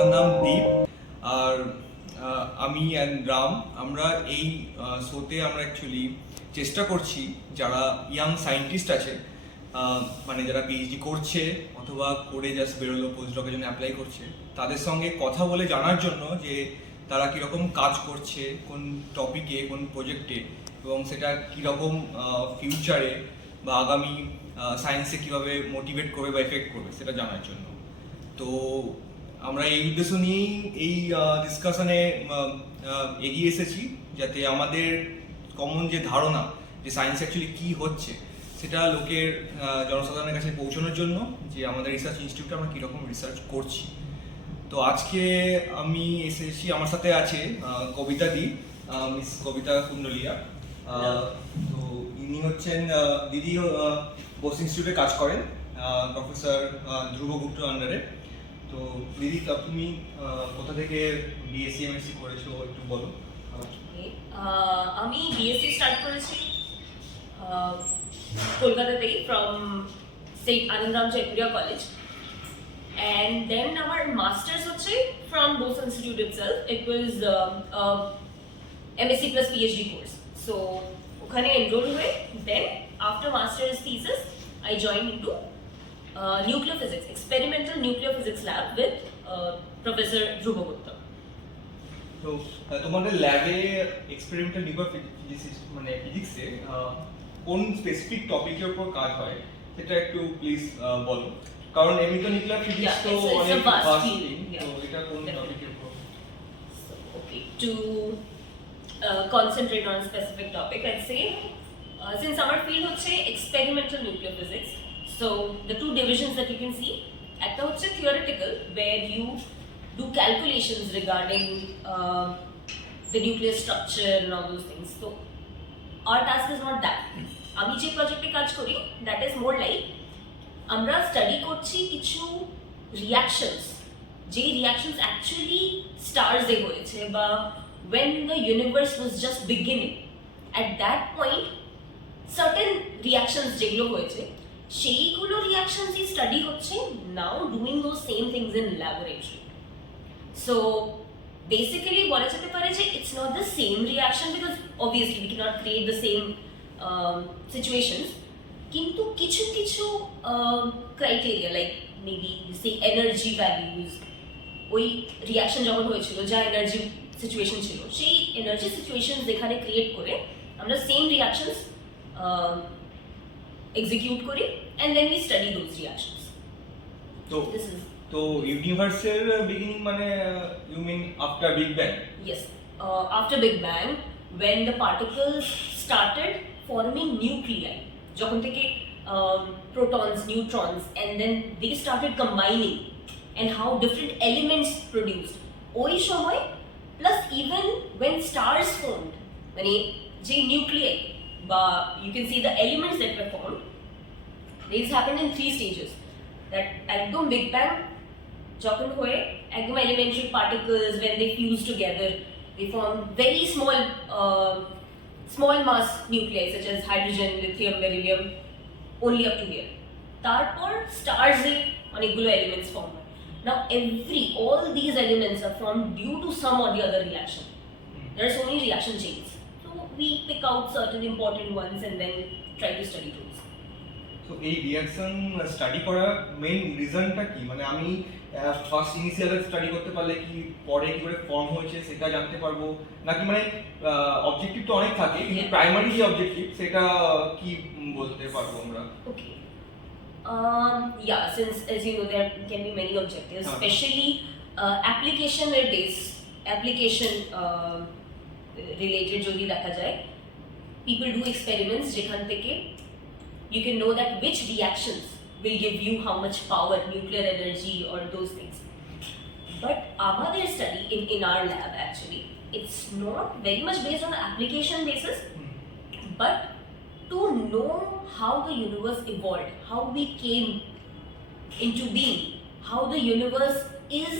আমার নাম দীপ আর আমি অ্যান্ড রাম আমরা এই শোতে আমরা অ্যাকচুয়ালি চেষ্টা করছি যারা ইয়াং সায়েন্টিস্ট আছে মানে যারা পিএইচডি করছে অথবা করে জাস্ট বেরোলো পোস্টডকের জন্য অ্যাপ্লাই করছে তাদের সঙ্গে কথা বলে জানার জন্য যে তারা কীরকম কাজ করছে কোন টপিকে কোন প্রজেক্টে এবং সেটা কীরকম ফিউচারে বা আগামী সায়েন্সে কীভাবে মোটিভেট করবে বা এফেক্ট করবে সেটা জানার জন্য। তো আমরা এই উদ্দেশ্য নিয়েই এই ডিসকাশনে এগিয়ে এসেছি যাতে আমাদের কমন যে ধারণা যে সায়েন্স অ্যাকচুয়ালি কী হচ্ছে সেটা লোকের জনসাধারণের কাছে পৌঁছানোর জন্য যে আমাদের রিসার্চ ইনস্টিটিউটে আমরা কীরকম রিসার্চ করছি। তো আজকে আমি এসেছি, আমার সাথে আছে কবিতা দি, মিস কবিতা কুন্ডলিয়া। তো ইনি হচ্ছেন দিদি বোস ইনস্টিটিউটে কাজ করেন প্রফেসর ধ্রুব গুপ্তার আন্ডারে। তো দিদি তুমি কোথা থেকে বিএসসি এমএসসি করেছো একটু বলো। আমি বিএসসি স্টার্ট করেছি কলকাতাতেই from Saint Anandaram Jaipuria college, and then our masters হচ্ছে from Bose Institute itself. It was MSc plus PhD course. So ওখানে enroll হয়ে then after master's thesis I joined into nuclear physics, experimental nuclear physics lab with Professor Dhruba Gupta. তো তোমাদের ল্যাবে experimental nuclear physics মানে ফিজিক্সে কোন স্পেসিফিক টপিকের উপর কাজ হয় সেটা একটু প্লিজ বলো, কারণ এমনি তো নিউক্লিয়ার ফিজিক্স তো অনেক ভাস্ট তো এটা কোন টপিকের উপর? Okay, to concentrate on a specific topic, I'd say since our field হচ্ছে experimental nuclear physics, so the two divisions that you can see, একটা হচ্ছে theoretical where you do calculations regarding the nuclear structure and all those things. So our task is not that. আমি যে প্রজেক্টে কাজ করি that is more like আমরা স্টাডি করছি কিছু রিয়াকশনস, যে রিয়াকশনস অ্যাকচুয়ালি স্টার্সে হয়েছে বা when the universe was just beginning, at that point certain reactions যেগুলো হয়েছে সেইগুলো রিয়াকশনসই স্টাডি হচ্ছে now doing those same things in laboratory. So basically বলা যেতে পারে যে it's not the same reaction because obviously we cannot create the same situations, কিন্তু কিছু কিছু ক্রাইটেরিয়া লাইক মেবি সে এনার্জি ভ্যালুজ ওই রিয়াকশন যখন হয়েছিল যা এনার্জি সিচুয়েশন ছিল সেই এনার্জি সিচুয়েশন যেখানে ক্রিয়েট করে আমরা সেম রিয়াকশনস এক্সিকিউট করি and then we study those reactions. তো তো ইউনিভার্সের বিগিনিং মানে you mean after big bang? Yes, after big bang when the particles started forming nuclei, যখন থেকে protons, neutrons, and then they started combining and how different elements produced ওই সময় plus even when stars formed মানে যে nuclei বা you can see the elements that were formed, this happened in 3 stages. that একদম big bang যখন হয়ে একদম elementary particles when they fuse together they form very small mass nuclei such as hydrogen, lithium, beryllium, only up to here. তারপর stars এ অনেকগুলো elements form হয়. Now all these elements are formed due to some or the other reaction. There are so many reaction chains. So we pick out certain important ones and then try to study those. So এই reaction study করার মেইন রিজনটা কি? মানে আমি first initial study করতে পারলে কি পরে কি করে ফর্ম হয়েছে সেটা জানতে পারবো নাকি মানে অবজেক্টিভ তো অনেক থাকে কিন্তু প্রাইমারি যে অবজেক্টিভ সেটা কি বলতে পারবো আমরা? Okay. Yeah, since as you know there can be many objectives, especially application related যদি দেখা যায় people do experiments যেখান থেকে you can know that which reactions will give you how much power, nuclear energy or those things. But our study in our lab actually, it's not very much based on application basis, but to know how the universe evolved, how we came into being, how the universe is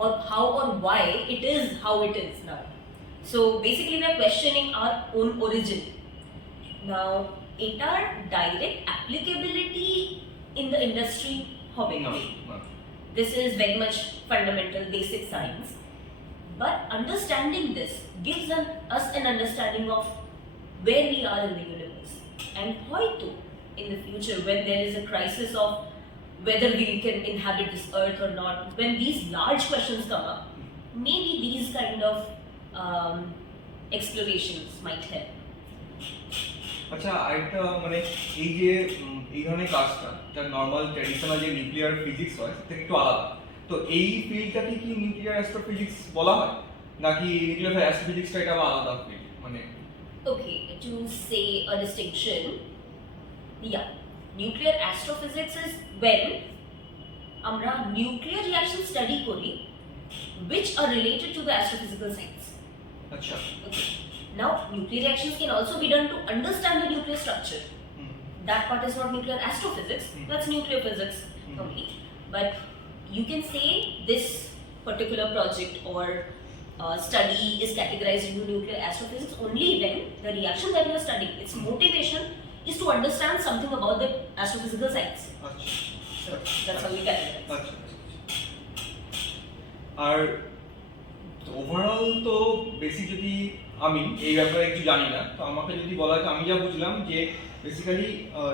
or how or why it is how it is now. So basically we are questioning our own origin. Now এটার direct applicability in the industry হবে না, this is very much fundamental, basic science. But understanding this gives us an understanding of where we are in the universe. And hoito, in the future, when there is a crisis of whether we can inhabit this earth or not, when these large questions come up, maybe these kind of explorations might help. আচ্ছা, আরেকটা মানে এই যে এই ধরনের কাজটা যা normal traditional যে নিউক্লিয়ার ফিজিক্স হয় সেটা একটু আলাদা, তো এই ফিল্ডটাকে কি নিউক্লিয়ার অ্যাস্ট্রোফিজিক্স বলা হয় নাকি নিউক্লিয়ার অ্যাস্ট্রোফিজিক্সটা এটা আলাদা ফিল্ড মানে? Okay, to say a distinction, yeah, nuclear astrophysics is when আমরা nuclear reaction study করি which are related to the astrophysical science. আচ্ছা, Okay. Now, nuclear reactions can also be done to understand the nuclear structure. That part is not nuclear astrophysics, that's nuclear physics only. But you can say this particular project or study is categorized into nuclear astrophysics only when the reaction that you are studying, its motivation is to understand something about the astrophysical science. আচ্ছা, So that's how we categorize. আচ্ছা। আর ওভারঅল তো বেসিক যদি আমি এই ব্যাপারে কিছু জানি না, তো আমাকে যদি বলা হয়, আমি যা বুঝলাম যে বেসিক্যালি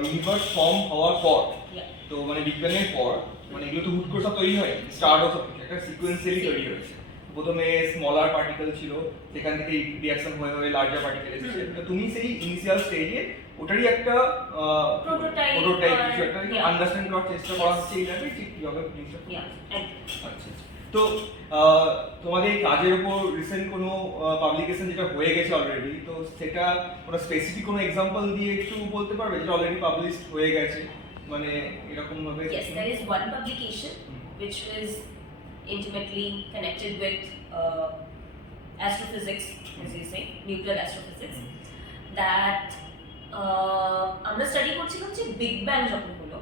ইউনিভার্স ফর্ম হওয়ার পর, Yeah. তো মানে বিজ্ঞানের পর মানে এগুলো তো হুট করে সব তৈরি হয়, স্টার্ট অফ একটা সিকোয়েন্সিয়ালি তৈরি হয়েছে। প্রথমে স্মলার পার্টিকেল ছিল, সেখান থেকে রিঅ্যাকশন হয়ে হয়ে লার্জার পার্টিকেল এসেছে। তো তুমি সেই ইনিশিয়াল স্টেজে ওটারই একটা প্রোটোটাইপ কিছু একটা আন্ডারস্ট্যান্ড করার চেষ্টা করা হচ্ছে, এইভাবে ঠিক কিভাবে জিনিসটা। আচ্ছা, তো তোমাদের এই কাজের উপর রিসেন্ট কোনো পাবলিকেশন যেটা হয়ে গেছে অলরেডি, তো সেটা কোনো স্পেসিফিক কোনো এক্সাম্পল দিয়ে একটু বলতে পারবে যেটা অলরেডি পাবলিশড হয়ে গেছে, মানে এরকম ভাবে? Yes, there is one publication which is intimately connected with astrophysics, as you say, nuclear astrophysics, that আমরা স্টাডি করছিলাম যে বিগ ব্যাং যখন হলো,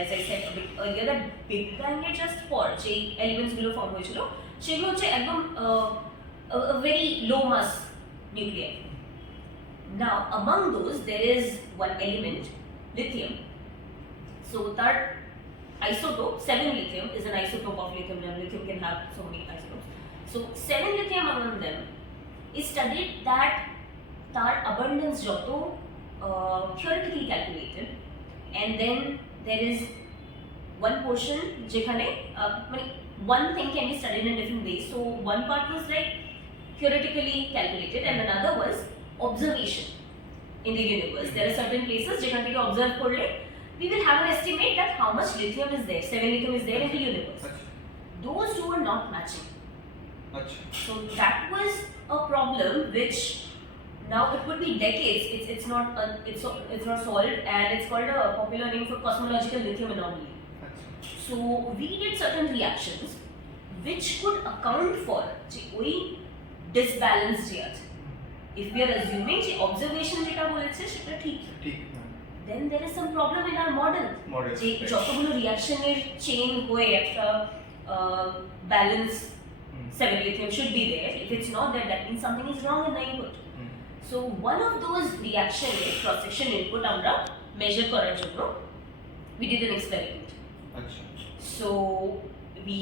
as I said a bit earlier, that big bang এর জাস্ট পর যে এলিমেন্টস গুলো ফর্ম হয়েছিল সেগুলো হচ্ছে একদম a very low mass nuclei. Now among those there is one element, lithium. So that isotope, 7 lithium is an isotope of lithium, and lithium can have so many isotopes. So 7 lithium among them is studied that tar abundance joto theoretically calculated, and then there is one portion jekhane one thing can be studied in different ways. So one part was like theoretically calculated and another was observation in the universe. There are certain places jekhan theke observe korle we will have an estimate that how much lithium is there, 7 lithium is there in the universe. Those two are not matching. So that was a problem which now it would be decades. It's not solved, and it's called a popular name for cosmological lithium anomaly. So we did certain reactions which could account for ওই disbalance যে আছে. If we are assuming যে observation যেটা বলেছে সেটা ঠিক, then there is some problem in our model. যে যতগুলো রিঅ্যাকশনের চেইন হয়ে একটা balance 7 lithium should be there. If it's not there, that means something is wrong in the input. So one of those reaction cross section input আমরা measure করার জন্য we did an experiment. So we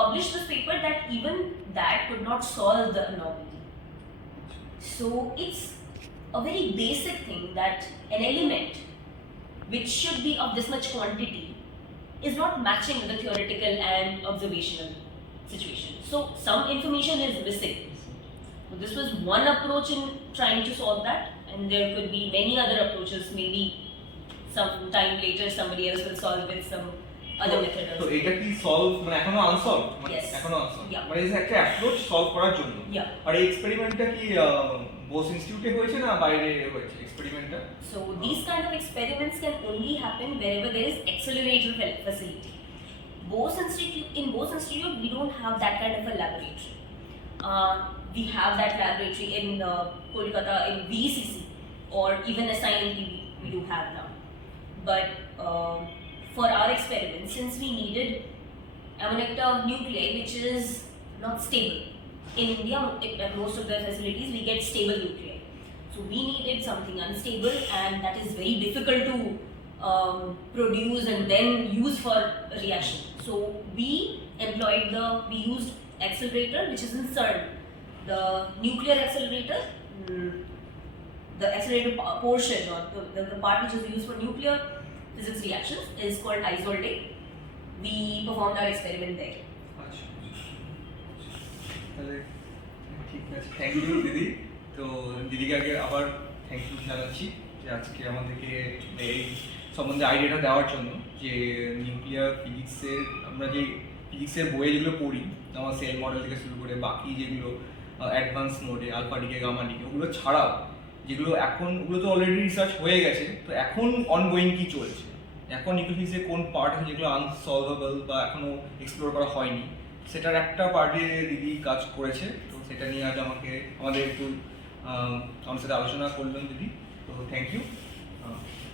published this paper that even that could not solve the anomaly. So it's a very basic thing that an element which should be of this much quantity is not matching with the theoretical and observational situation. So some information is missing. So this was one approach in trying to solve that, and there could be many other approaches. Maybe some time later somebody else will solve with some other method. তো এটা কি সলভ মানে এখনো unsolved? Yes. এখনো unsolved. Yeah. মানে একটা approach solve করার জন্য। Yeah. আর এই এক্সপেরিমেন্টটা কি বোস ইনস্টিটিউটে হয়েছে না বাইরে হয়েছে এক্সপেরিমেন্টটা? So these kind of experiments can only happen wherever there is accelerator facility. In Bose Institute we don't have that kind of a laboratory. We have that laboratory in Kolkata in VCC, or even SINT we do have now. But for our experiments, since we needed ammonecta nuclei which is not stable, in India at most of the facilities we get stable nuclei. So we needed something unstable, and that is very difficult to produce and then use for reaction. So we used accelerator which is in CERN, the nuclear accelerator. The accelerator portion, or the part which is used for nuclear physics reactions, is called isolating. We performed our experiment there. আচ্ছা তাহলে ঠিক আছে, thank you দিদি। তো দিদিকে আগে আবার thank you জানাচ্ছি যে আজকে আমাদেরকে এই সম্বন্ধে আইডিয়াটা দেওয়ার জন্য, যে নিউক্লিয়ার ফিজিক্সের আমরা যে ফিজিক্সের বইয়ে যেগুলো পড়ি, আমার সেল মডেল থেকে শুরু করে বাকি যেগুলো অ্যাডভান্স মোডে আলফা ডিকে গামা ডিকে, ওগুলো ছাড়াও যেগুলো এখন, ওগুলো তো অলরেডি রিসার্চ হয়ে গেছে, তো এখন অনগোয়িং কি চলছে, এখন নিউক্লিয়ার ফিজিক্সের কোন পার্ট আছে যেগুলো আনসলভেবল বা এখনো এক্সপ্লোর করা হয়নি, সেটার একটা পার্টে দিদি কাজ করেছে। তো সেটা নিয়ে আজ আমাদের একটু আমার সাথে আলোচনা করলেন দিদি, তো থ্যাংক ইউ।